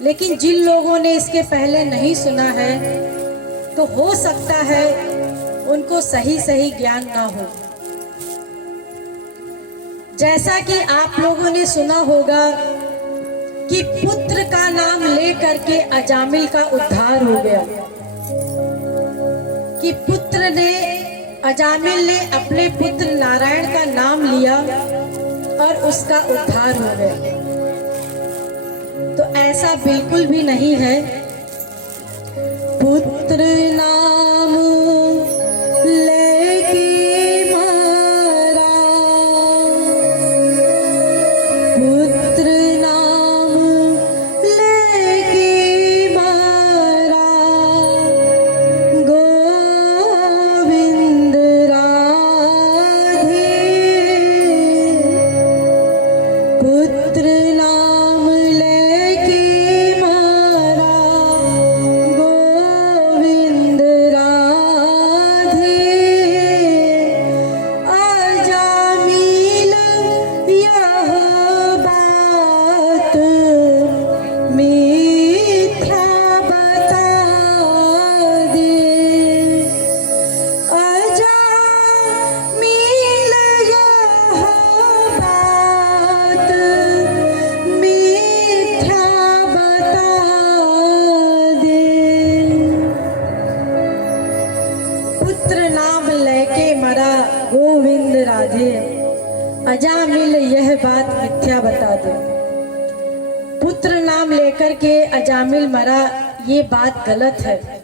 लेकिन जिन लोगों ने इसके पहले नहीं सुना है तो हो सकता है उनको सही सही ज्ञान ना हो। जैसा कि आप लोगों ने सुना होगा कि पुत्र का नाम लेकर के अजामिल का उद्धार हो गया, कि अजामिल ने अपने पुत्र नारायण का नाम लिया और उसका उद्धार हो गया। तो ऐसा बिल्कुल भी नहीं है। पुत्र नाम लेके मारा, पुत्र नाम लेके मारा, गोविंद राधे। पुत्र नाम लेके मारा, गोविंद राधे। अजामिल यह बात मिथ्या बता दे, अजामिल यह बात मिथ्या बता दे। पुत्र नाम लेके मरा, गोविंद राधे। अजामिल यह बात मिथ्या बता दे। पुत्र नाम लेकर के अजामिल मरा, ये बात गलत है।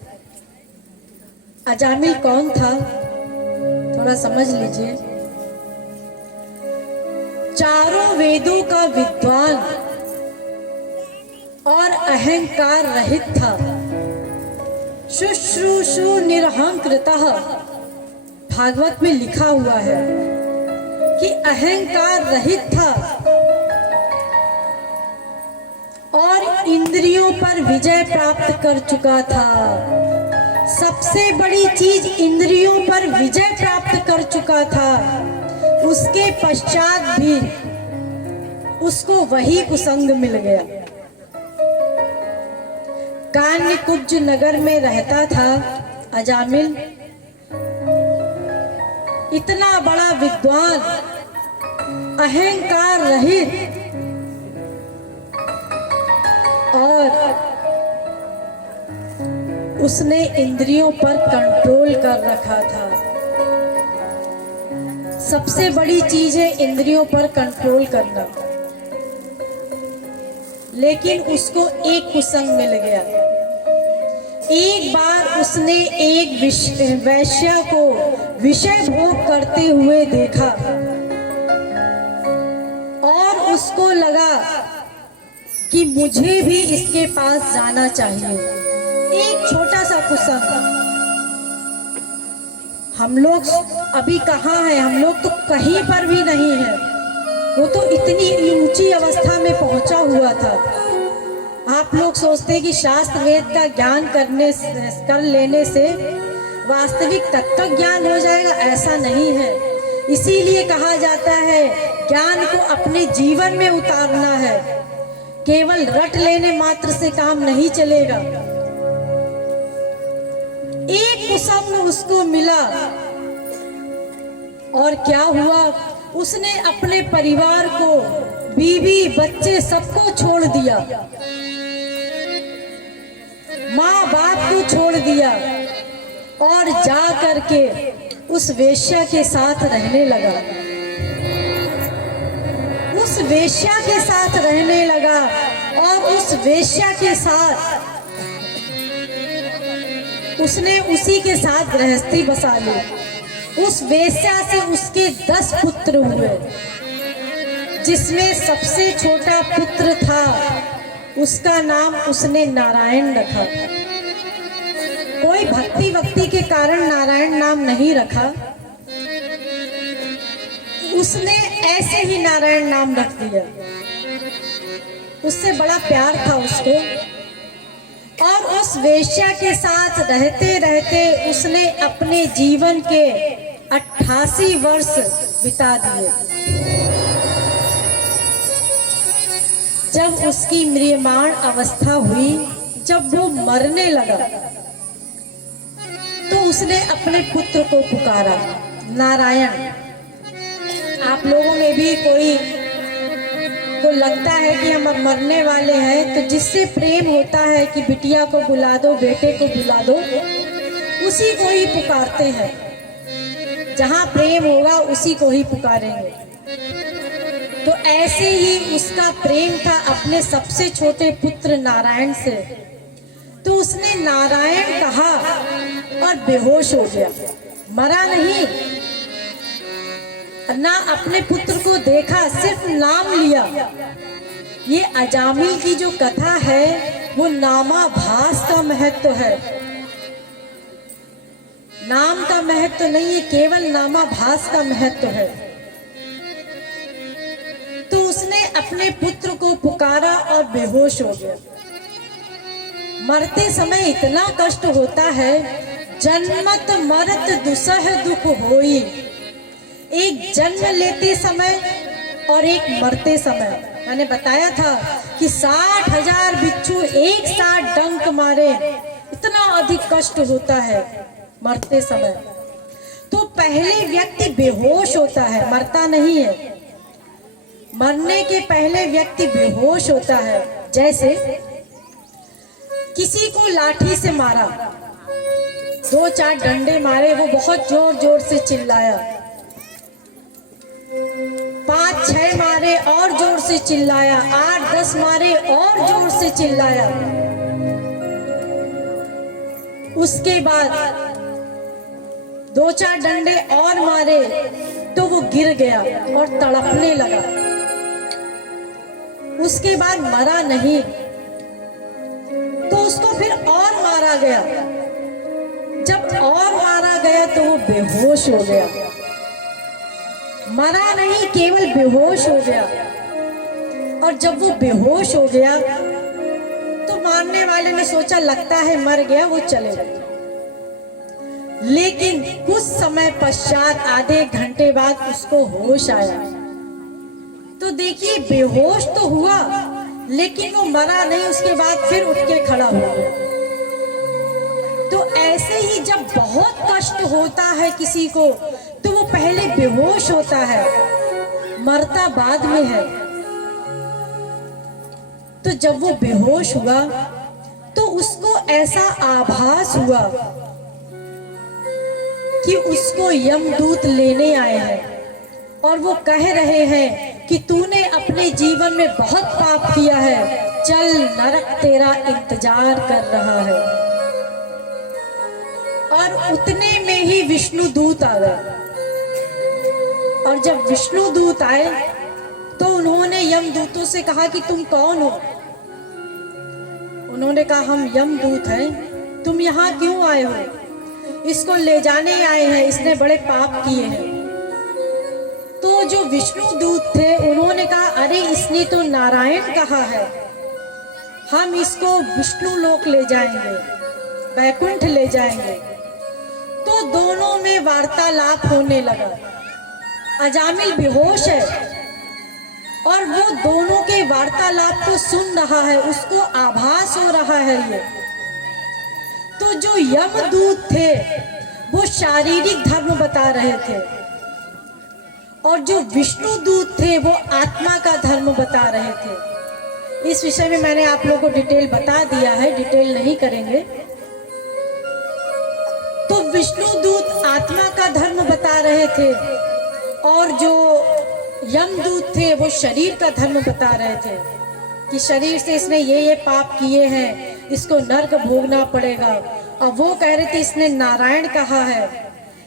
अजामिल कौन था, थोड़ा समझ लीजिए। चारों वेदों का विद्वान और अहंकार रहित था। शुश्रूषु निरहंकृतः, भागवत में लिखा हुआ है कि अहंकार रहित था और इंद्रियों पर विजय प्राप्त कर चुका था। सबसे बड़ी चीज इंद्रियों पर विजय प्राप्त कर चुका था। उसके पश्चात भी उसको वही कुसंग मिल गया। कान्यकुब्ज नगर में रहता था अजामिल। इतना बड़ा विद्वान, अहंकार रहित और उसने इंद्रियों पर कंट्रोल कर रखा था। सबसे बड़ी चीज है इंद्रियों पर कंट्रोल करना। लेकिन उसको एक कुसंग मिल गया। एक बार उसने एक वैश्य को विषय भोग करते हुए देखा और उसको लगा कि मुझे भी इसके पास जाना चाहिए। एक छोटा सा कुसंग। हम लोग अभी कहाँ हैं, हम लोग तो कहीं पर भी नहीं है। वो तो इतनी ऊंची अवस्था में पहुंचा हुआ था। आप लोग सोचते हैं कि शास्त्र वेद का ज्ञान कर लेने से वास्तविक तत्व ज्ञान हो जाएगा, ऐसा नहीं है। इसीलिए कहा जाता है ज्ञान को अपने जीवन में उतारना है। केवल रट लेने मात्र से काम नहीं चलेगा। एक कुसंग उसको मिला और क्या हुआ, उसने अपने परिवार को, बीवी बच्चे सबको छोड़ दिया, माँ बाप को छोड़ दिया और जा करके उस वेश्या के साथ रहने लगा। उस वेश्या के साथ रहने लगा और उस वेश्या के साथ उसने उसी के साथ गृहस्थी बसा ली। उस वेश्या से उसके 10 पुत्र हुए, जिसमें सबसे छोटा पुत्र था उसका नाम उसने नारायण रखा। कोई भक्ति वक्ति के कारण नारायण नाम नहीं रखा, उसने ऐसे ही नारायण नाम रख दिया। उससे बड़ा प्यार था उसको। और उस वेश्या के साथ रहते रहते उसने अपने जीवन के 88 वर्ष बिता दिए। जब उसकी म्रियमाण अवस्था हुई, जब वो मरने लगा, तो उसने अपने पुत्र को पुकारा, नारायण। आप लोगों में भी कोई को लगता है कि हम अब मरने वाले हैं, तो जिससे प्रेम होता है कि बिटिया को बुला दो, बेटे को बुला दो, उसी को ही पुकारते हैं। जहाँ प्रेम होगा उसी को ही पुकारेंगे। तो ऐसे ही उसका प्रेम था अपने सबसे छोटे पुत्र नारायण से। तो उसने नारायण कहा और बेहोश हो गया, मरा नहीं। ना अपने पुत्र को देखा, सिर्फ नाम लिया। ये अजामिल की जो कथा है वो नामाभास का महत्व है, नाम का महत्व नहीं है, केवल नामाभास का महत्व है। तो उसने अपने पुत्र को पुकारा और बेहोश हो गया। मरते समय इतना कष्ट होता है, जन्मत मरत दुसह दुख होई। एक जन्म लेते समय और एक मरते समय। मैंने बताया था कि 60,000 बिच्छू एक साथ डंक मारे, इतना अधिक कष्ट होता है मरते समय। तो पहले व्यक्ति बेहोश होता है, मरता नहीं है। मरने के पहले व्यक्ति बेहोश होता है। जैसे किसी को लाठी से मारा, 2-4 डंडे मारे, वो बहुत जोर जोर से चिल्लाया, 5-6 मारे और जोर से चिल्लाया, 8-10 मारे और जोर से चिल्लाया। उसके बाद 2-4 डंडे और मारे तो वो गिर गया और तड़पने लगा। उसके बाद मरा नहीं, तो उसको फिर और मारा गया। जब और मारा गया तो वो बेहोश हो गया। मरा नहीं, केवल बेहोश हो गया। और जब वो बेहोश हो गया तो मारने वाले ने सोचा लगता है मर गया, वो चले गए। लेकिन कुछ समय पश्चात, आधे घंटे बाद उसको होश आया। तो देखिए, बेहोश तो हुआ लेकिन वो मरा नहीं। उसके बाद फिर उठ के खड़ा हो गया। तो ऐसे ही जब बहुत कष्ट होता है किसी को, तो वो पहले बेहोश होता है, मरता बाद में है। तो जब वो बेहोश हुआ तो उसको ऐसा आभास हुआ कि उसको यमदूत लेने आए हैं और वो कह रहे हैं कि तूने अपने जीवन में बहुत पाप किया है, चल नरक तेरा इंतजार कर रहा है। और उतने में ही विष्णु दूत आ गए। और जब विष्णु दूत आए तो उन्होंने यमदूतों से कहा कि तुम कौन हो। उन्होंने कहा हम यमदूत हैं, तुम यहाँ क्यों आए हो? इसको ले जाने आए हैं, इसने बड़े पाप किए हैं। तो जो विष्णु दूत थे उन्होंने कहा अरे इसने तो नारायण कहा है, हम इसको विष्णु लोक ले जाएंगे, वैकुंठ ले जाएंगे। तो दोनों में वार्तालाप होने लगा। अजामिल बेहोश है और वो दोनों के वार्तालाप को सुन रहा है, उसको आभास हो रहा है ये। तो जो यमदूत थे वो शारीरिक धर्म बता रहे थे और जो विष्णु दूत थे वो आत्मा का धर्म बता रहे थे। इस विषय में मैंने आप लोगों को डिटेल बता दिया है, डिटेल नहीं करेंगे। तो विष्णु दूत आत्मा का धर्म बता रहे थे और जो यमदूत थे वो शरीर का धर्म बता रहे थे कि शरीर से इसने ये पाप किए हैं, इसको नरक भोगना पड़ेगा। और वो कह रहे थे इसने नारायण कहा है,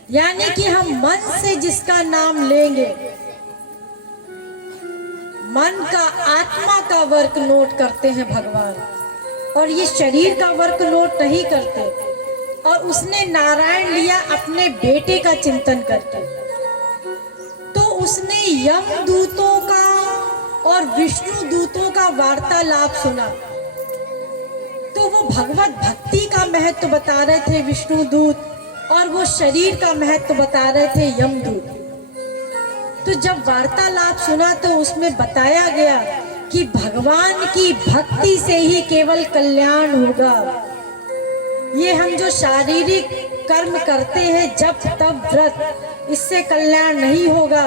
यानी कि हम मन से जिसका नाम लेंगे, मन का, आत्मा का वर्क नोट करते हैं भगवान, और ये शरीर का वर्क नोट नहीं करते। और उसने नारायण लिया अपने बेटे का चिंतन करके। तो उसने यमदूतों का और विष्णु दूतों का वार्तालाप सुना। तो वो भगवत भक्ति का महत्व बता रहे थे विष्णु दूत और वो शरीर का महत्व बता रहे थे यमदूत। तो जब वार्तालाप सुना तो उसमें बताया गया कि भगवान की भक्ति से ही केवल कल्याण होगा। ये हम जो शारीरिक कर्म करते हैं जब तब व्रत, इससे कल्याण नहीं होगा।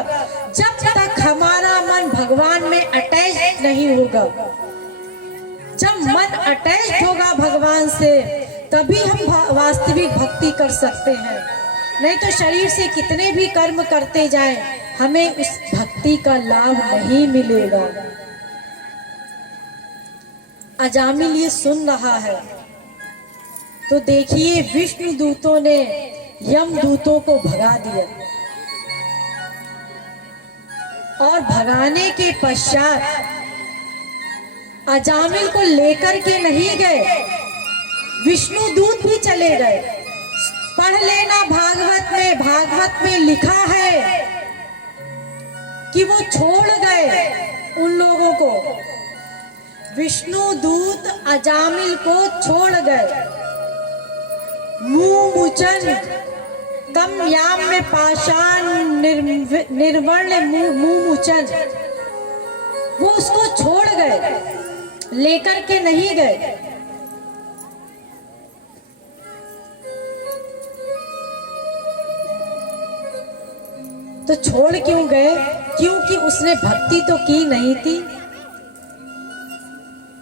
जब तक हमारा मन भगवान में अटैच नहीं होगा, जब मन अटैच होगा भगवान से, तभी हम वास्तविक भक्ति कर सकते हैं। नहीं तो शरीर से कितने भी कर्म करते जाएं, हमें उस भक्ति का लाभ नहीं मिलेगा। अजामिल ये सुन रहा है तो देखिए, विष्णु दूतों ने यम दूतों को भगा दिया और भगाने के पश्चात अजामिल को लेकर के नहीं गए, विष्णु दूत भी चले गए। पढ़ लेना भागवत में लिखा है कि वो छोड़ गए उन लोगों को। विष्णु दूत अजामिल को छोड़ गए। मुंह मुचन कम याम में पाषाण निर्वर्ण मुंह मुचन, वो उसको छोड़ गए, लेकर के नहीं गए। तो छोड़ क्यों गए? क्योंकि उसने भक्ति तो की नहीं थी।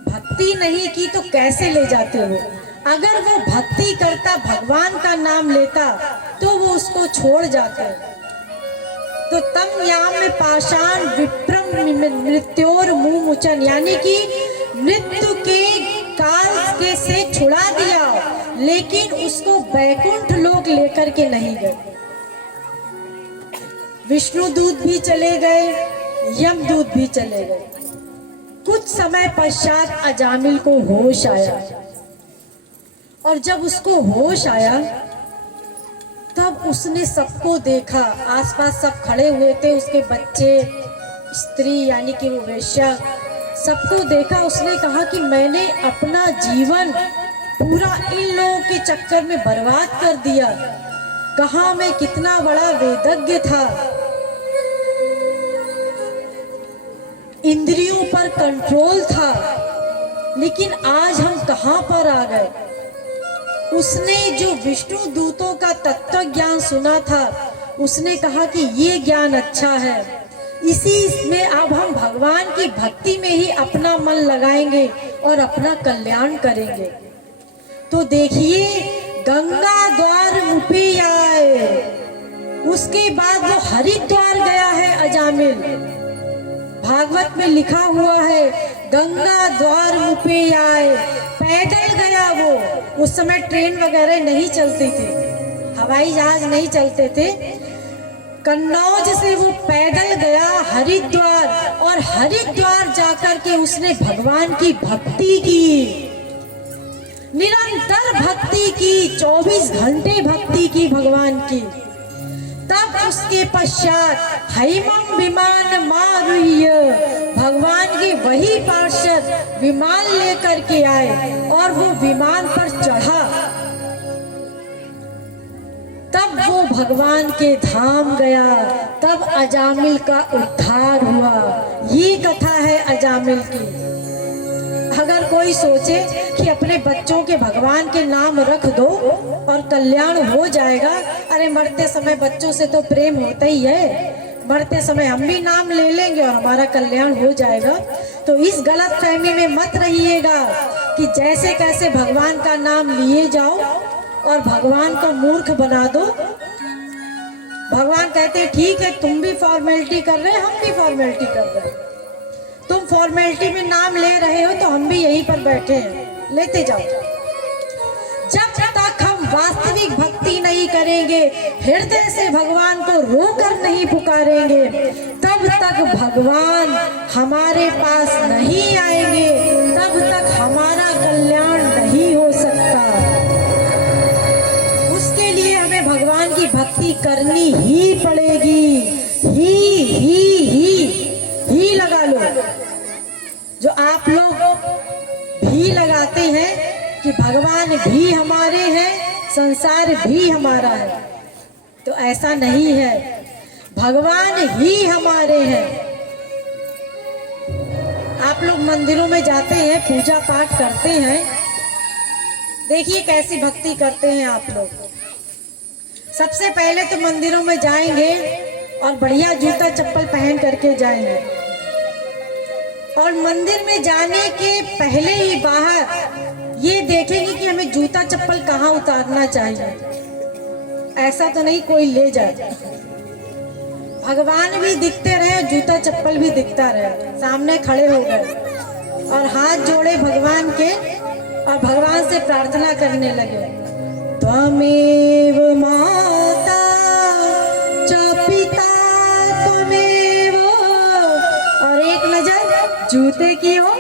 भक्ति नहीं की तो कैसे ले जाते हो? अगर वो भक्ति करता, भगवान का नाम लेता, तो वो उसको छोड़ जाते। तो तम याम में पाषाण विप्रम मृत्योर मुंह मुचन, यानी कि मृत्यु के काल के से छुड़ा दिया, लेकिन उसको बैकुंठ लोक लेकर के नहीं गए। विष्णु दूत भी चले गए, यम दूत भी चले गए। कुछ समय पश्चात अजामिल को होश आया, और जब उसको होश आया तब उसने सबको देखा। आसपास सब खड़े हुए थे, उसके बच्चे, स्त्री यानी कि वो वेश्या, सबको देखा। उसने कहा कि मैंने अपना जीवन पूरा इन लोगों के चक्कर में बर्बाद कर दिया। कहा मैं कितना बड़ा वेदज्ञ था, इंद्रियों पर कंट्रोल था, लेकिन आज हम कहां पर आ गए। उसने जो विष्णु दूतों का तत्व ज्ञान सुना था, उसने कहा कि ये ज्ञान अच्छा है, इसी में अब हम भगवान की भक्ति में ही अपना मन लगाएंगे और अपना कल्याण करेंगे। तो देखिए, गंगा द्वार मुपे आए, उसके बाद वो हरिद्वार गया है अजामिल। भागवत में लिखा हुआ है, गंगा द्वार मुपे आए, पैदल गया वो। उस समय ट्रेन वगैरह नहीं चलती थी, हवाई जहाज नहीं चलते थे। कन्नौज से वो पैदल गया हरिद्वार, और हरिद्वार जाकर के उसने भगवान की भक्ति की, निरंतर भक्ति की, 24 घंटे भक्ति की भगवान की। तब उसके पश्चात हैमम विमान मारुह्य, भगवान के वही पार्षद विमान लेकर के आए और वो विमान पर चढ़ा। तब वो भगवान के धाम गया, तब अजामिल का उद्धार हुआ। ये कथा है अजामिल की। अगर कोई सोचे कि अपने बच्चों के भगवान के नाम रख दो और कल्याण हो जाएगा, अरे मरते समय बच्चों से तो प्रेम होता ही है, मरते समय हम भी नाम ले लेंगे और हमारा कल्याण हो जाएगा। तो इस गलत फहमी में मत रहिएगा कि जैसे कैसे भगवान का नाम लिए जाओ और भगवान को मूर्ख बना दो। भगवान कहते हैं ठीक है, तुम भी फॉर्मेलिटी कर रहे, हम भी फॉर्मेलिटी कर रहे हैं। तुम फॉर्मेलिटी में नाम ले रहे हो तो हम भी यहीं पर बैठे हैं, लेते जाओ। जब तक हम वास्तविक भक्ति नहीं करेंगे, हृदय से भगवान को रोकर नहीं पुकारेंगे, तब तक भगवान हमारे पास नहीं आएंगे, तब तक हमारा कल्याण नहीं हो सकता। उसके लिए हमें भगवान की भक्ति करनी ही पड़ेगी। ही लगा लो, जो आप लोग भी लगाते हैं कि भगवान भी हमारे हैं, संसार भी हमारा है, तो ऐसा नहीं है, भगवान ही हमारे हैं। आप आप लोग मंदिरों में जाते हैं, पूजा पाठ करते हैं, देखिए कैसी भक्ति करते हैं आप लोग। सबसे पहले तो मंदिरों में जाएंगे और बढ़िया जूता चप्पल पहन करके जाएंगे, और मंदिर में जाने के पहले ही बाहर ये देखेंगे कि हमें जूता चप्पल कहाँ उतारना चाहिए। ऐसा तो नहीं कोई ले जाए, भगवान भी दिखते रहे, जूता चप्पल भी दिखता रहे। सामने खड़े हो गए और हाथ जोड़े भगवान के और भगवान से प्रार्थना करने लगे, त्वमेव माता च पिता त्वमेव, और एक नजर जूते की हो,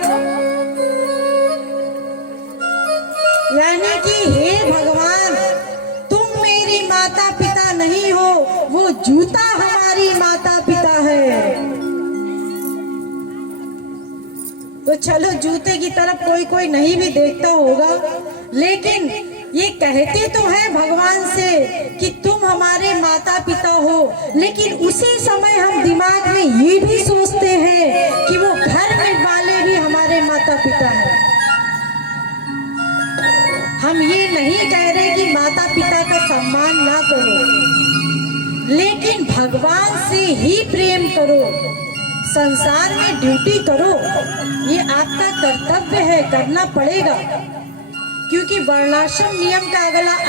यानी कि हे भगवान, तुम मेरी माता पिता नहीं हो, वो जूता हमारी माता पिता है। तो चलो जूते की तरफ कोई कोई नहीं भी देखता होगा, लेकिन ये कहते तो हैं भगवान से कि तुम हमारे माता पिता हो, लेकिन उसी समय हम दिमाग में ये भी सोचते हैं कि वो घर में वाले भी हमारे माता पिता हैं। हम ये नहीं कह रहे कि माता पिता का सम्मान ना करो, लेकिन भगवान से ही प्रेम करो, संसार में ड्यूटी करो, ये आपका कर्तव्य है, करना पड़ेगा। क्योंकि वर्णाश्रम नियम का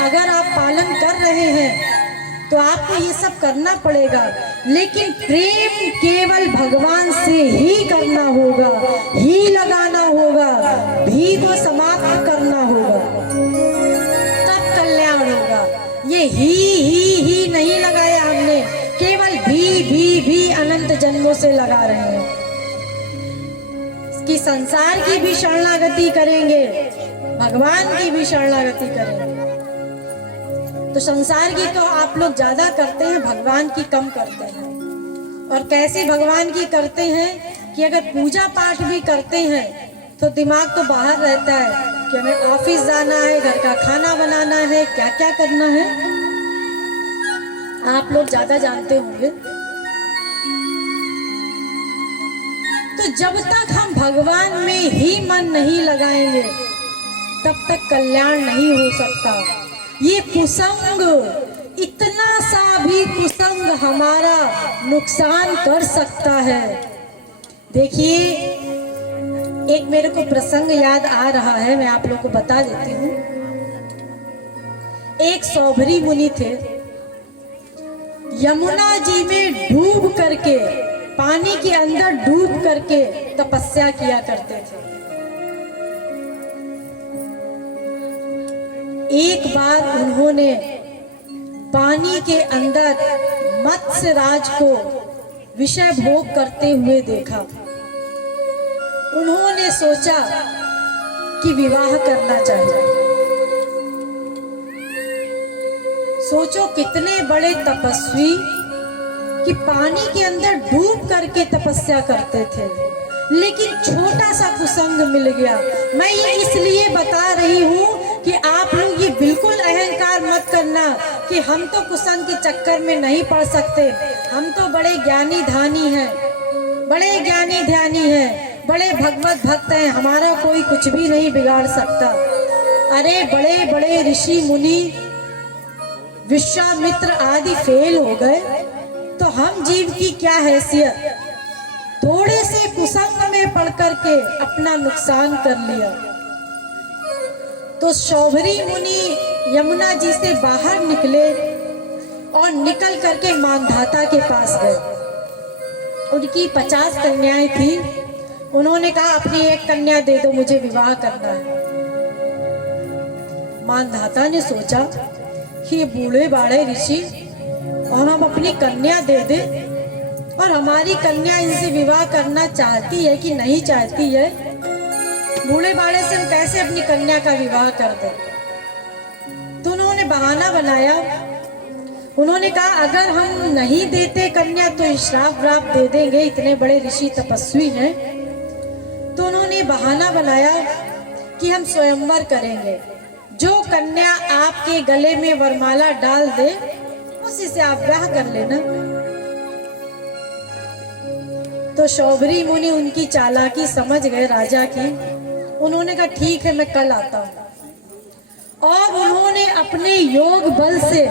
अगर आप पालन कर रहे हैं तो आपको ये सब करना पड़ेगा, लेकिन प्रेम केवल भगवान से ही करना होगा, ही लगाना होगा, भी को समाप्त करना होगा, तब कल्याण होगा। ये ही नहीं लगाया हमने, केवल भी अनंत जन्मों से लगा रहे हैं कि संसार की भी शरणागति करेंगे, भगवान की भी शरणागति करेंगे। तो संसार की तो आप लोग ज्यादा करते हैं, भगवान की कम करते हैं। और कैसे भगवान की करते हैं कि अगर पूजा पाठ भी करते हैं तो दिमाग तो बाहर रहता है कि हमें ऑफिस जाना है, घर का खाना बनाना है, क्या क्या करना है, आप लोग ज्यादा जानते होंगे। तो जब तक हम भगवान में ही मन नहीं लगाएंगे तब तक कल्याण नहीं हो सकता। ये कुसंग, इतना सा भी कुसंग हमारा नुकसान कर सकता है। देखिए, एक मेरे को प्रसंग याद आ रहा है, मैं आप लोग को बता देती हूँ। एक सौभरी मुनि थे, यमुना जी में डूब करके, पानी के अंदर डूब करके तपस्या किया करते थे। एक बार उन्होंने पानी के अंदर मत्स्य राज को विषय भोग करते हुए देखा। उन्होंने सोचा कि विवाह करना चाहिए। सोचो कितने बड़े तपस्वी कि पानी के अंदर डूब करके तपस्या करते थे, लेकिन छोटा सा कुसंग मिल गया। मैं ये इसलिए बता रही हूँ कि आप लोग ये बिल्कुल अहंकार मत करना कि हम तो कुसंग के चक्कर में नहीं पड़ सकते, हम तो बड़े ज्ञानी धानी हैं, बड़े ज्ञानी ध्यानी हैं, बड़े भगवत भक्त हैं, हमारा कोई कुछ भी नहीं बिगाड़ सकता। अरे बड़े बड़े ऋषि मुनि, विश्वामित्र आदि फेल हो गए तो हम जीव की क्या हैसियत। थोड़े से कुसंग में पड़ करके अपना नुकसान कर लिया। तो सौभरी मुनि यमुना जी से बाहर निकले और निकल करके मानधाता के पास गए। उनकी 50 कन्याएं थी। उन्होंने कहा अपनी एक कन्या दे दो, मुझे विवाह करना है। मानधाता ने सोचा कि ये बूढ़े बाड़े ऋषि और हम अपनी कन्या दे दे, और हमारी कन्या इनसे विवाह करना चाहती है कि नहीं चाहती है, बूढ़े बाड़े से हम कैसे अपनी कन्या का विवाह कर दें। तो उन्होंने बहाना बनाया। उन्होंने कहा अगर हम नहीं देते कन्या तो श्राप व्राप दे देंगे, इतने बड़े ऋषि तपस्वी हैं। तो उन्होंने बहाना बनाया कि हम स्वयंवर करेंगे, जो कन्या आपके गले में वरमाला डाल दे उसी से आप ब्याह कर लेना। तो तो शौभरी मुनि उनकी चालाकी समझ गए राजा की। उन्होंने कहा ठीक है, मैं कल आता हूं। और उन्होंने अपने योग बल से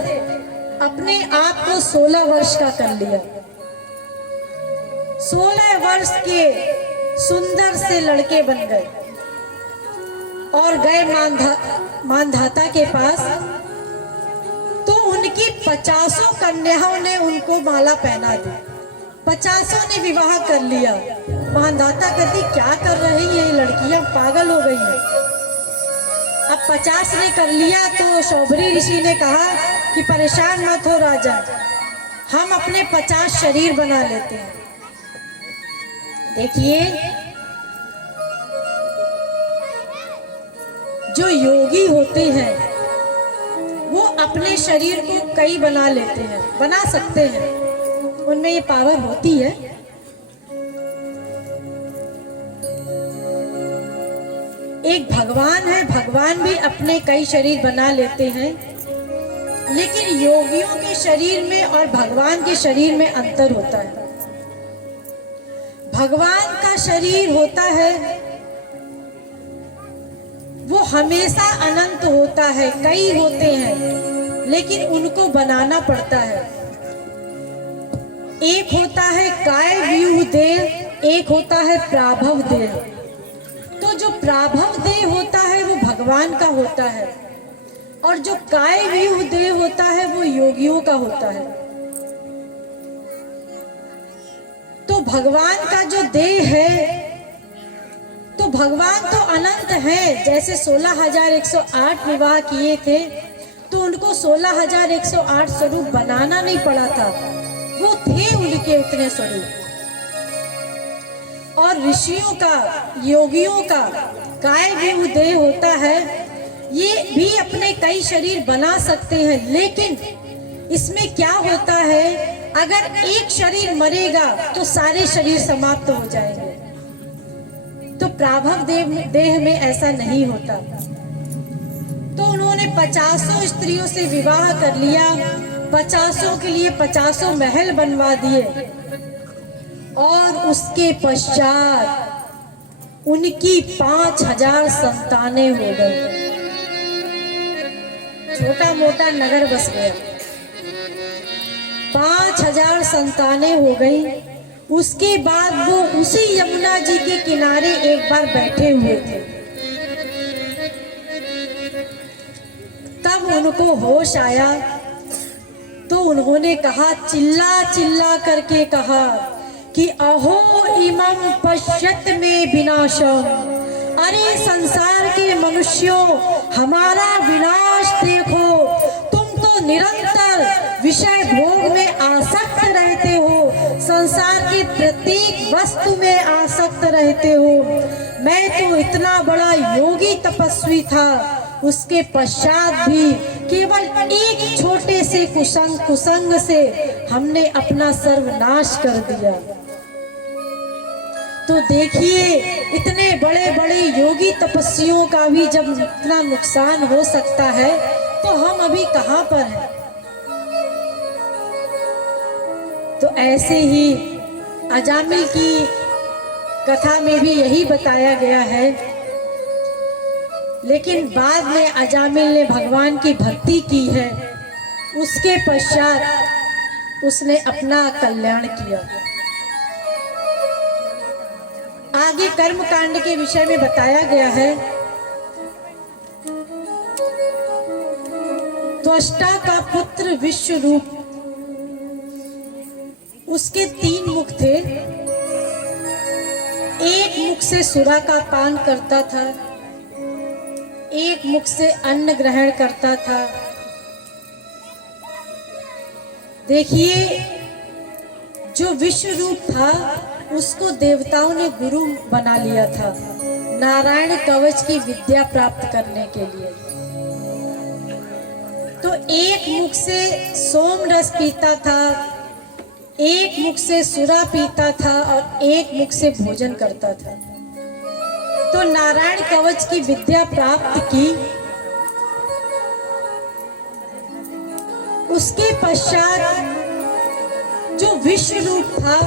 अपने आप को 16 वर्ष का कर लिया। 16 वर्ष के सुंदर से लड़के बन गए और गए मानधाता के पास। तो उनकी 50 कन्याओं ने उनको माला पहना दी, 50 ने विवाह कर लिया। मानधाता कहती क्या कर रही है ये लड़कियां, पागल हो गई हैं। अब 50 ने कर लिया तो शौभरी ऋषि ने कहा कि परेशान मत हो राजा, हम अपने 50 शरीर बना लेते हैं। देखिए, जो योगी होते हैं वो अपने शरीर को कई बना लेते हैं, बना सकते हैं, उनमें ये पावर होती है। एक भगवान है, भगवान भी अपने कई शरीर बना लेते हैं, लेकिन योगियों के शरीर में और भगवान के शरीर में अंतर होता है। भगवान का शरीर होता है वो हमेशा अनंत होता है, कई होते हैं लेकिन उनको बनाना पड़ता है। एक होता है काय व्यूह देह, एक होता है प्राभव देह। तो जो प्राभव देह होता है वो भगवान का होता है और जो काय व्यूह देह होता है वो योगियों का होता है। तो भगवान का जो देह है, तो भगवान तो अनंत है। जैसे 16,108 विवाह किए थे तो उनको 16,108 स्वरूप बनाना नहीं पड़ा था, वो थे उनके उतने स्वरूप। और ऋषियों का, योगियों का काय व्यूह देह होता है, ये भी अपने कई शरीर बना सकते हैं। लेकिन इसमें क्या होता है, अगर एक शरीर मरेगा तो सारे शरीर समाप्त हो जाएंगे। तो प्राभव देह में ऐसा नहीं होता। तो उन्होंने 50 स्त्रियों से विवाह कर लिया, 50 के लिए 50 महल बनवा दिए और उसके पश्चात उनकी 5,000 संतानें हो गई। छोटा मोटा नगर बस गया, 5,000 संतानें हो गई। उसके बाद वो उसी यमुना जी के किनारे एक बार बैठे हुए थे। तब उनको होश आया तो उन्होंने कहा, चिल्ला चिल्ला करके कहा कि अहो इमं पश्यत में विनाशम, अरे संसार के मनुष्यों हमारा विनाश देखो। तुम तो निरंतर विषय भोग में आसक्त रहते हो, संसार की प्रत्येक वस्तु में आसक्त रहते हो। मैं तो इतना बड़ा योगी तपस्वी था, उसके पश्चात भी केवल एक छोटे से कुसंग से हमने अपना सर्वनाश कर दिया। तो देखिए, इतने बड़े बड़े योगी तपस्वियों का भी जब इतना नुकसान हो सकता है तो हम अभी कहां पर हैं। तो ऐसे ही अजामिल की कथा में भी यही बताया गया है। लेकिन बाद में अजामिल ने भगवान की भक्ति की है, उसके पश्चात उसने अपना कल्याण किया। आगे कर्म कांड के विषय में बताया गया है। त्वष्टा का पुत्र विश्व रूप, उसके 3 मुख थे। एक मुख से सुरा का पान करता था, एक मुख से अन्न ग्रहण करता था। देखिए, जो विश्व रूप था उसको देवताओं ने गुरु बना लिया था नारायण कवच की विद्या प्राप्त करने के लिए। तो एक मुख से सोम रस पीता था, एक मुख से सुरा पीता था और एक मुख से भोजन करता था। तो नारायण कवच की विद्या प्राप्त की। उसके पश्चात जो विश्व रूप था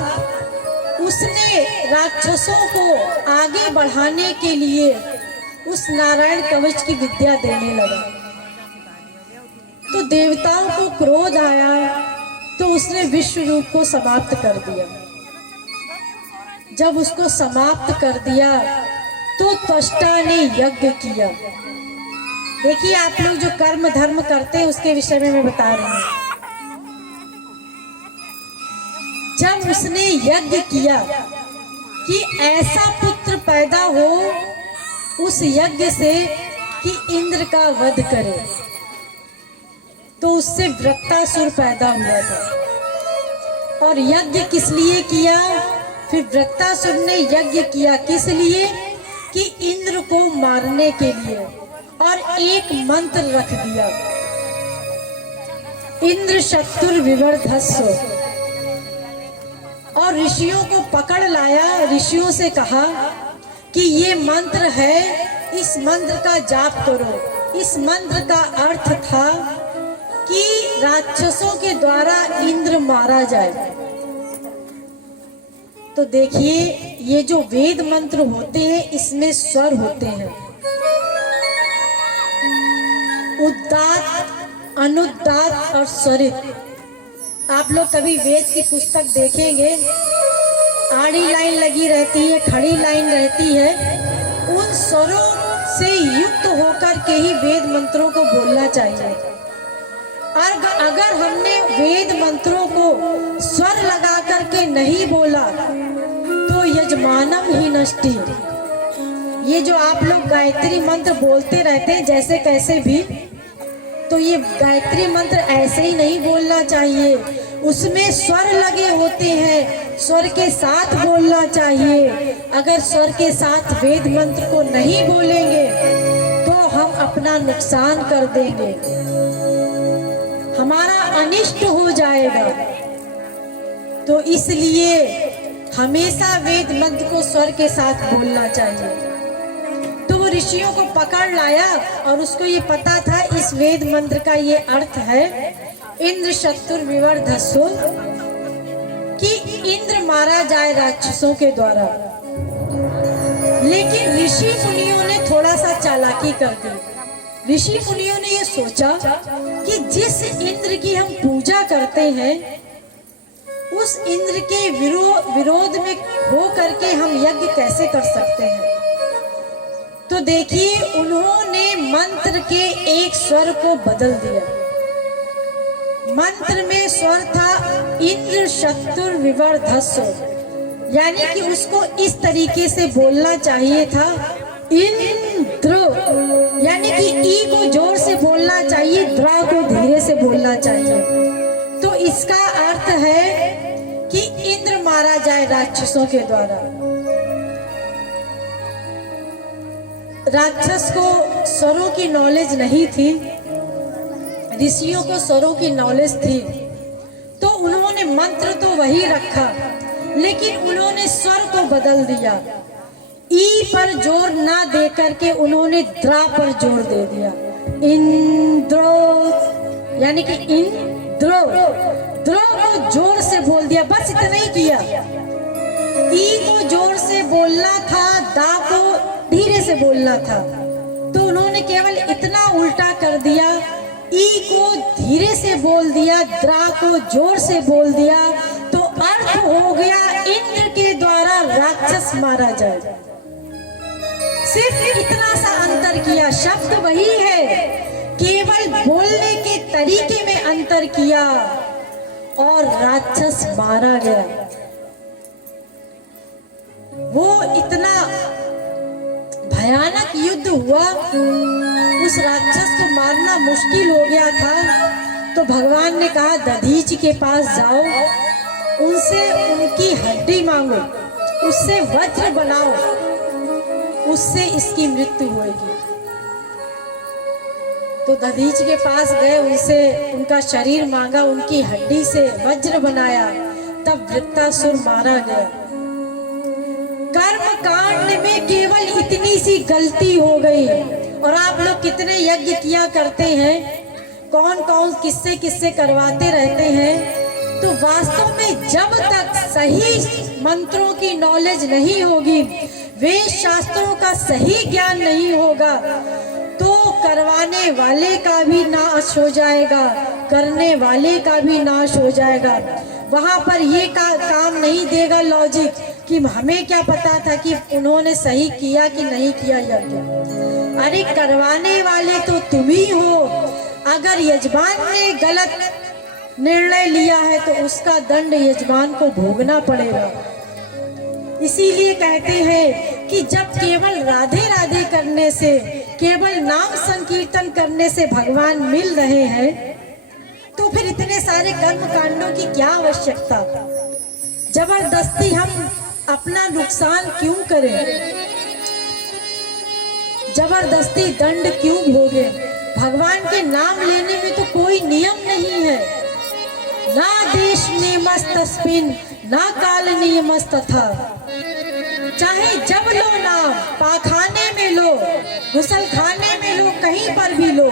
उसने राक्षसों को आगे बढ़ाने के लिए उस नारायण कवच की विद्या देने लगा। तो देवताओं को क्रोध आया, तो उसने विश्व रूप को समाप्त कर दिया। जब उसको समाप्त कर दिया तो त्वष्टा ने यज्ञ किया। देखिए, आप लोग जो कर्म धर्म करते हैं उसके विषय में मैं बता रही हूँ। जब उसने यज्ञ किया कि ऐसा पुत्र पैदा हो उस यज्ञ से कि इंद्र का वध करे, तो उससे वृत्तासुर पैदा हुआ था। और यज्ञ किस लिए किया? फिर वृत्तासुर ने यज्ञ किया किस लिए? कि इंद्र को मारने के लिए। और एक मंत्र रख दिया, इंद्र शत्रुर विवर्धस्व। और ऋषियों को पकड़ लाया, ऋषियों से कहा कि ये मंत्र है, इस मंत्र का जाप करो। इस मंत्र का अर्थ था कि राक्षसों के द्वारा इंद्र मारा जाए। तो देखिए, ये जो वेद मंत्र होते हैं इसमें स्वर होते हैं, उद्दात, अनुदात और स्वरित। आप लोग कभी वेद की पुस्तक देखेंगे, आड़ी लाइन लगी रहती है, खड़ी लाइन रहती है, उन स्वरों से युक्त होकर के ही वेद मंत्रों को बोलना चाहिए। और अगर हमने वेद मंत्रों को स्वर लगा करके नहीं बोला तो यजमानम ही नष्टि। ये जो आप लोग गायत्री मंत्र बोलते रहते हैं जैसे कैसे भी, तो ये गायत्री मंत्र ऐसे ही नहीं बोलना चाहिए, उसमें स्वर लगे होते हैं, स्वर के साथ बोलना चाहिए। अगर स्वर के साथ वेद मंत्र को नहीं बोलेंगे तो हम अपना नुकसान कर देंगे, हमारा अनिष्ट हो जाएगा। तो इसलिए हमेशा वेद मंत्र को स्वर के साथ बोलना चाहिए। तो वो ऋषियों को पकड़ लाया और उसको ये पता था इस वेद मंत्र का ये अर्थ है इंद्र शत्रुर विवर्धस्व, कि इंद्र मारा जाए राक्षसों के द्वारा। लेकिन ऋषि मुनियों ने थोड़ा सा चालाकी कर दी। ऋषि मुनियों ने ये सोचा कि जिस इंद्र की हम पूजा करते हैं उस इंद्र के विरोध में हो करके हम यज्ञ कैसे कर सकते हैं। तो देखिए, उन्होंने मंत्र के एक स्वर को बदल दिया। मंत्र में स्वर था इंद्र शत्रुर विवर्धस्व, यानी कि उसको इस तरीके से बोलना चाहिए था, इंद्र, यानी कि ई को जोर से बोलना चाहिए, द्रा को धीरे से बोलना चाहिए। तो इसका अर्थ है कि इंद्र मारा जाए राक्षसों के द्वारा। राक्षस को स्वरों की नॉलेज नहीं थी, ऋषियों को स्वरों की नॉलेज थी। तो उन्होंने मंत्र तो वही रखा, लेकिन उन्होंने स्वर को बदल दिया। ई पर जोर ना दे करके उन्होंने द्रा पर जोर दे दिया, इंद्रो, यानी कि इंद्रो, द्रो को जोर से बोल दिया, बस इतना ही किया। ई को जोर से बोलना था, दा को धीरे से बोलना था। तो उन्होंने केवल इतना उल्टा कर दिया, ई को धीरे से बोल दिया, द्रा को जोर से बोल दिया। तो अर्थ हो गया इंद्र के द्वारा राक्षस मारा जाए। सिर्फ इतना सा अंतर किया, शब्द वही है, केवल बोलने के तरीके में अंतर किया और राक्षस मारा गया। वो इतना भयानक युद्ध हुआ, उस राक्षस को मारना मुश्किल हो गया था। तो भगवान ने कहा दधीच के पास जाओ, उनसे उनकी हड्डी मांगो, उससे वज्र बनाओ, उससे इसकी मृत्यु होगी। तो दधीच के पास गए, उनसे उनका शरीर मांगा, उनकी हड्डी से वज्र बनाया, तब वृत्तासुर मारा गया। कर्म कांड में केवल इतनी सी गलती हो गई। और आप लोग कितने यज्ञ किया करते हैं, कौन कौन किससे किससे करवाते रहते हैं। तो वास्तव में जब तक सही मंत्रों की नॉलेज नहीं होगी, वेद शास्त्रों का सही ज्ञान नहीं होगा, तो करवाने वाले का भी नाश हो जाएगा, करने वाले का भी नाश हो जाएगा। वहां पर ये काम नहीं देगा लॉजिक कि हमें क्या पता था कि उन्होंने सही किया कि नहीं किया यज्ञ। अरे करवाने वाले तो तुम ही हो। अगर यजमान ने गलत निर्णय लिया है तो उसका दंड यजमान को भोगना पड़ेगा। इसीलिए कहते हैं कि जब केवल राधे राधे करने से, केवल नाम संकीर्तन करने से भगवान मिल रहे हैं, तो फिर इतने सारे कर्म कांडों की क्या आवश्यकता? जबरदस्ती हम अपना नुकसान क्यों करें? जबरदस्ती दंड क्यों भोगे? भगवान के नाम लेने में तो कोई नियम नहीं है। ना देश नियमस्तस्मिन् ना काल नियमस्तथा। चाहे जब लो नाम, पाखाने में लो, गुसलखाने में लो, कहीं पर भी लो,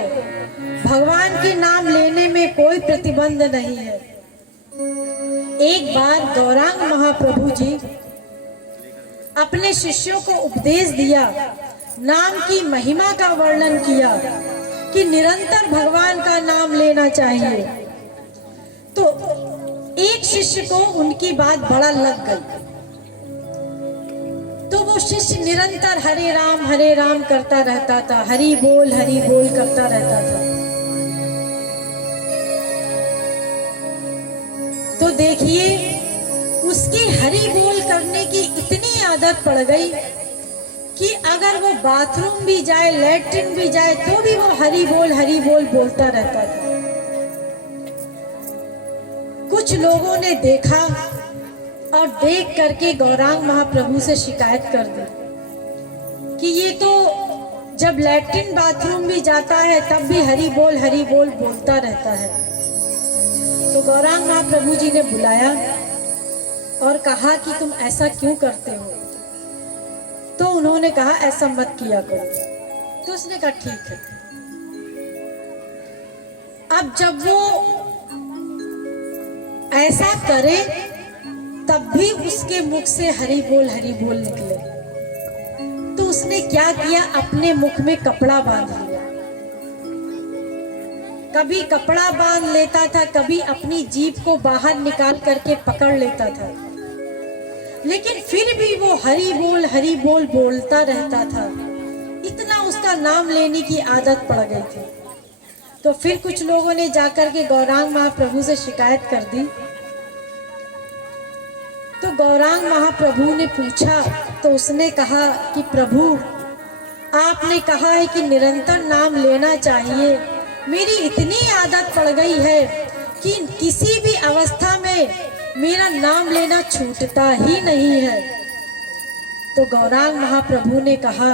भगवान के नाम लेने में कोई प्रतिबंध नहीं है। एक बार गौरांग महाप्रभु जी अपने शिष्यों को उपदेश दिया, नाम की महिमा का वर्णन किया कि निरंतर भगवान का नाम लेना चाहिए। तो एक शिष्य को उनकी बात बड़ा लग गई, तो वो शिष्य निरंतर हरे राम करता रहता था, हरि बोल करता रहता था। तो देखिए, उसकी हरि बोल करने की इतनी आदत पड़ गई कि अगर वो बाथरूम भी जाए, लैट्रिन भी जाए, तो भी वो हरि बोल बोलता रहता था। कुछ लोगों ने देखा और देख करके गौरांग महाप्रभु से शिकायत कर दी कि ये तो जब लैट्रिन बाथरूम भी जाता है तब भी हरि बोल बोलता रहता है। तो गौरांग महाप्रभु जी ने बुलाया और कहा कि तुम ऐसा क्यों करते हो? तो उन्होंने कहा ऐसा मत किया करो। तो उसने कहा ठीक है। अब जब वो ऐसा करे तब भी उसके मुख से हरि बोल निकले, तो उसने क्या किया, अपने मुख में कपड़ा बांध लिया। कभी कपड़ा बांध लेता था, कभी अपनी जीभ को बाहर निकाल करके पकड़ लेता था, लेकिन फिर भी वो हरि बोल बोलता रहता था। इतना उसका नाम लेने की आदत पड़ गई थी। तो फिर कुछ लोगों ने जाकर के गौरांग महाप्रभु से शिकायत कर दी। तो गौरांग महाप्रभु ने पूछा, तो उसने कहा कि प्रभु, आपने कहा है कि निरंतर नाम लेना चाहिए, मेरी इतनी आदत पड़ गई है कि किसी भी अवस्था में मेरा नाम लेना छूटता ही नहीं है। तो गौरांग महाप्रभु ने कहा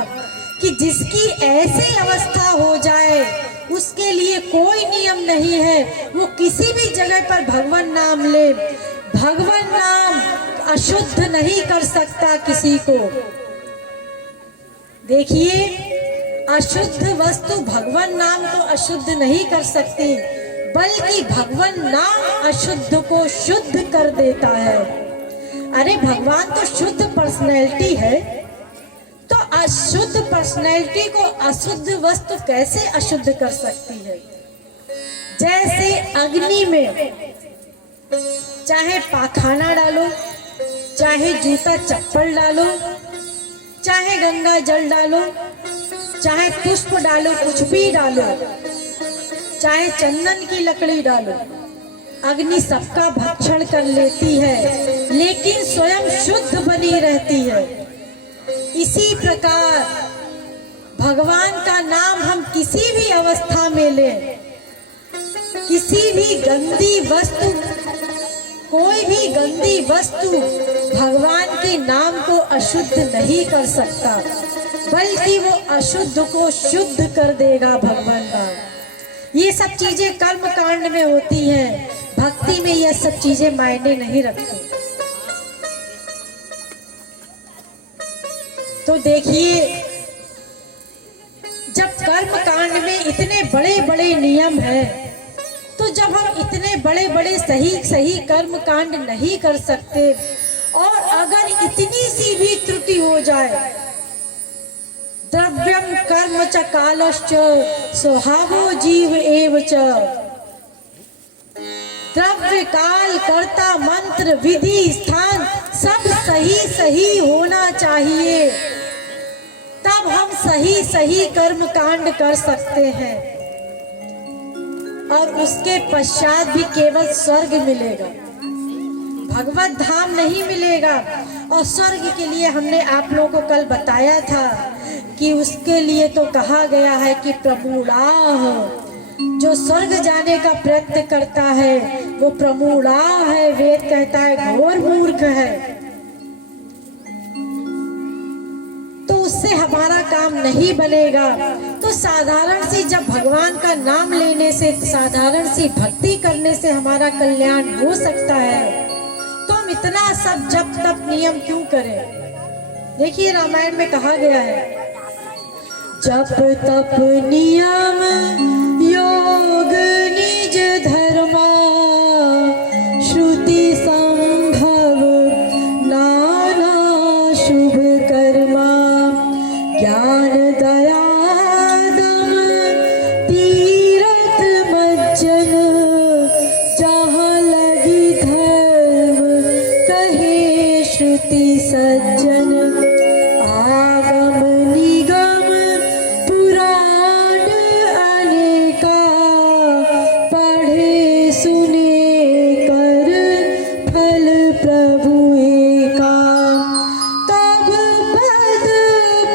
कि जिसकी ऐसी अवस्था हो जाए उसके लिए कोई नियम नहीं है, वो किसी भी जगह पर भगवान नाम ले। भगवान नाम अशुद्ध नहीं कर सकता किसी को। देखिए, अशुद्ध वस्तु भगवान नाम को अशुद्ध नहीं कर सकती, बल्कि भगवान नाम अशुद्ध को शुद्ध कर देता है। अरे भगवान तो शुद्ध पर्सनैलिटी है, तो अशुद्ध पर्सनैलिटी को अशुद्ध वस्तु कैसे अशुद्ध कर सकती है? जैसे अग्नि में चाहे पाखाना डालो, चाहे जूता चप्पल डालो, चाहे गंगा जल डालो, चाहे पुष्प डालो, कुछ भी डालो, चाहे चंदन की लकड़ी डालो, अग्नि सबका भक्षण कर लेती है, लेकिन स्वयं शुद्ध बनी रहती है। इसी प्रकार भगवान का नाम हम किसी भी अवस्था में लें, किसी भी गंदी वस्तु, कोई भी गंदी वस्तु भगवान के नाम को अशुद्ध नहीं कर सकता, बल्कि वो अशुद्ध को शुद्ध कर देगा भगवान नाम। ये सब चीजें कर्म कांड में होती हैं, भक्ति में यह सब चीजें मायने नहीं रखती। तो देखिए, जब कर्म कांड में इतने बड़े बड़े नियम हैं, तो जब जब हम इतने बड़े बड़े सही सही कर्म कांड नहीं कर सकते और अगर इतनी सी भी त्रुटि हो जाए, द्रव्यम कर्म च कालश्च स्वभावो जीव एव च, द्रव्य काल कर्ता मंत्र विधि स्थान सब सही सही होना चाहिए, तब हम सही सही कर्म कांड कर सकते हैं और उसके पश्चात भी केवल स्वर्ग मिलेगा, भगवत धाम नहीं मिलेगा। और स्वर्ग के लिए हमने आप लोगों को कल बताया था कि उसके लिए तो कहा गया है कि प्रमूढ़ाः, जो स्वर्ग जाने का प्रयत्न करता है वो प्रमूढ़ाः है, वेद कहता है घोर मूर्ख है। तो उससे हमारा काम नहीं बनेगा। तो साधारण सी जब भगवान का नाम लेने से, साधारण सी भक्ति करने से हमारा कल्याण हो सकता है, तो हम इतना सब जप तप नियम क्यों करें? देखिए रामायण में कहा गया है, जप तप नियम योग निज धर्मा, श्रुति संभव नाना शुभ कर्मा, ज्ञान दया दम तीरथ मज्जन, जहाँ लगी धर्म कहे श्रुति सज्जन, आगम निगम पुराण अनेका, पढ़े सुने कर फल प्रभु एका, तब पद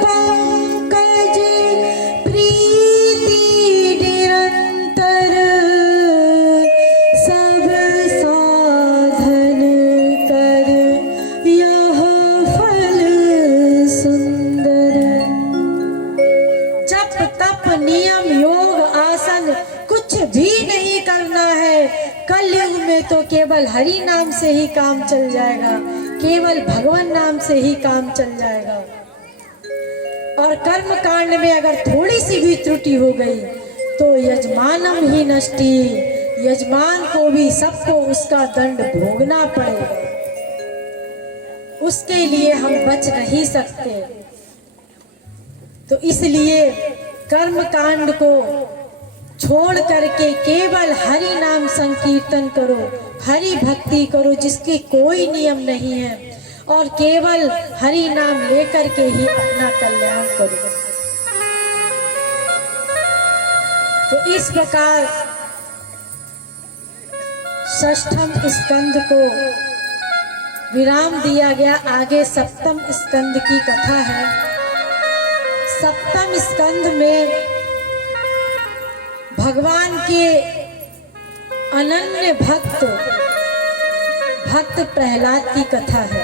पंकज प्रीति निरंतर, सब साधन कर यह फल सुंदर। जप तप नियम योग आसन कुछ भी नहीं करना है। कलयुग में तो केवल हरि नाम से ही काम चल जाएगा, केवल भगवान नाम से ही काम चल जाएगा। और कर्म कांड में अगर थोड़ी सी भी त्रुटि हो गई तो यजमानम ही नष्टि, यजमान को भी सबको उसका दंड भोगना पड़ेगा, उसके लिए हम बच नहीं सकते। तो इसलिए कर्म कांड को छोड़ करके केवल हरि नाम संकीर्तन करो, हरि भक्ति करो जिसके कोई नियम नहीं है, और केवल हरि नाम लेकर के ही अपना कल्याण करो। तो इस प्रकार षष्ठम स्कंद को विराम दिया गया। आगे सप्तम स्कंद की कथा है। सप्तम स्कंद में भगवान के अनन्य भक्त प्रहलाद की कथा है।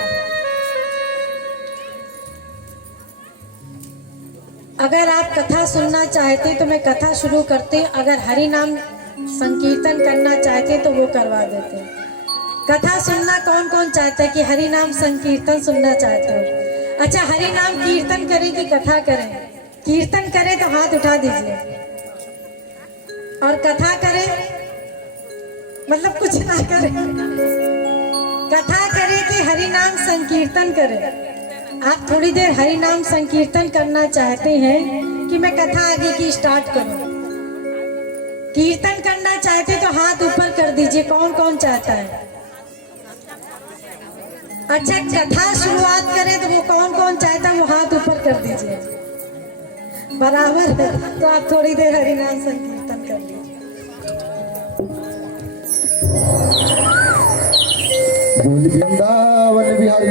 अगर आप कथा सुनना चाहते तो मैं कथा शुरू करते, अगर हरि नाम संकीर्तन करना चाहते तो वो करवा देते। कथा सुनना कौन कौन चाहता है कि हरि नाम संकीर्तन सुनना चाहते हो? अच्छा, हरि नाम कीर्तन करें कि कथा करें? कीर्तन करें तो हाथ उठा दीजिए, और कथा करें मतलब कुछ ना करें, कथा करें कि हरि नाम संकीर्तन करें? आप थोड़ी देर हरि नाम संकीर्तन करना चाहते हैं कि मैं कथा आगे की स्टार्ट करूं? कीर्तन करना चाहते तो हाथ ऊपर कर दीजिए, कौन कौन चाहता है? अच्छा, कथा शुरुआत करें तो वो कौन कौन चाहता है वो हाथ ऊपर कर दीजिए। बराबर है, तो आप थोड़ी देर हरि नाम संकीर्तन कर लीजिए। वृंदावन बिहारी।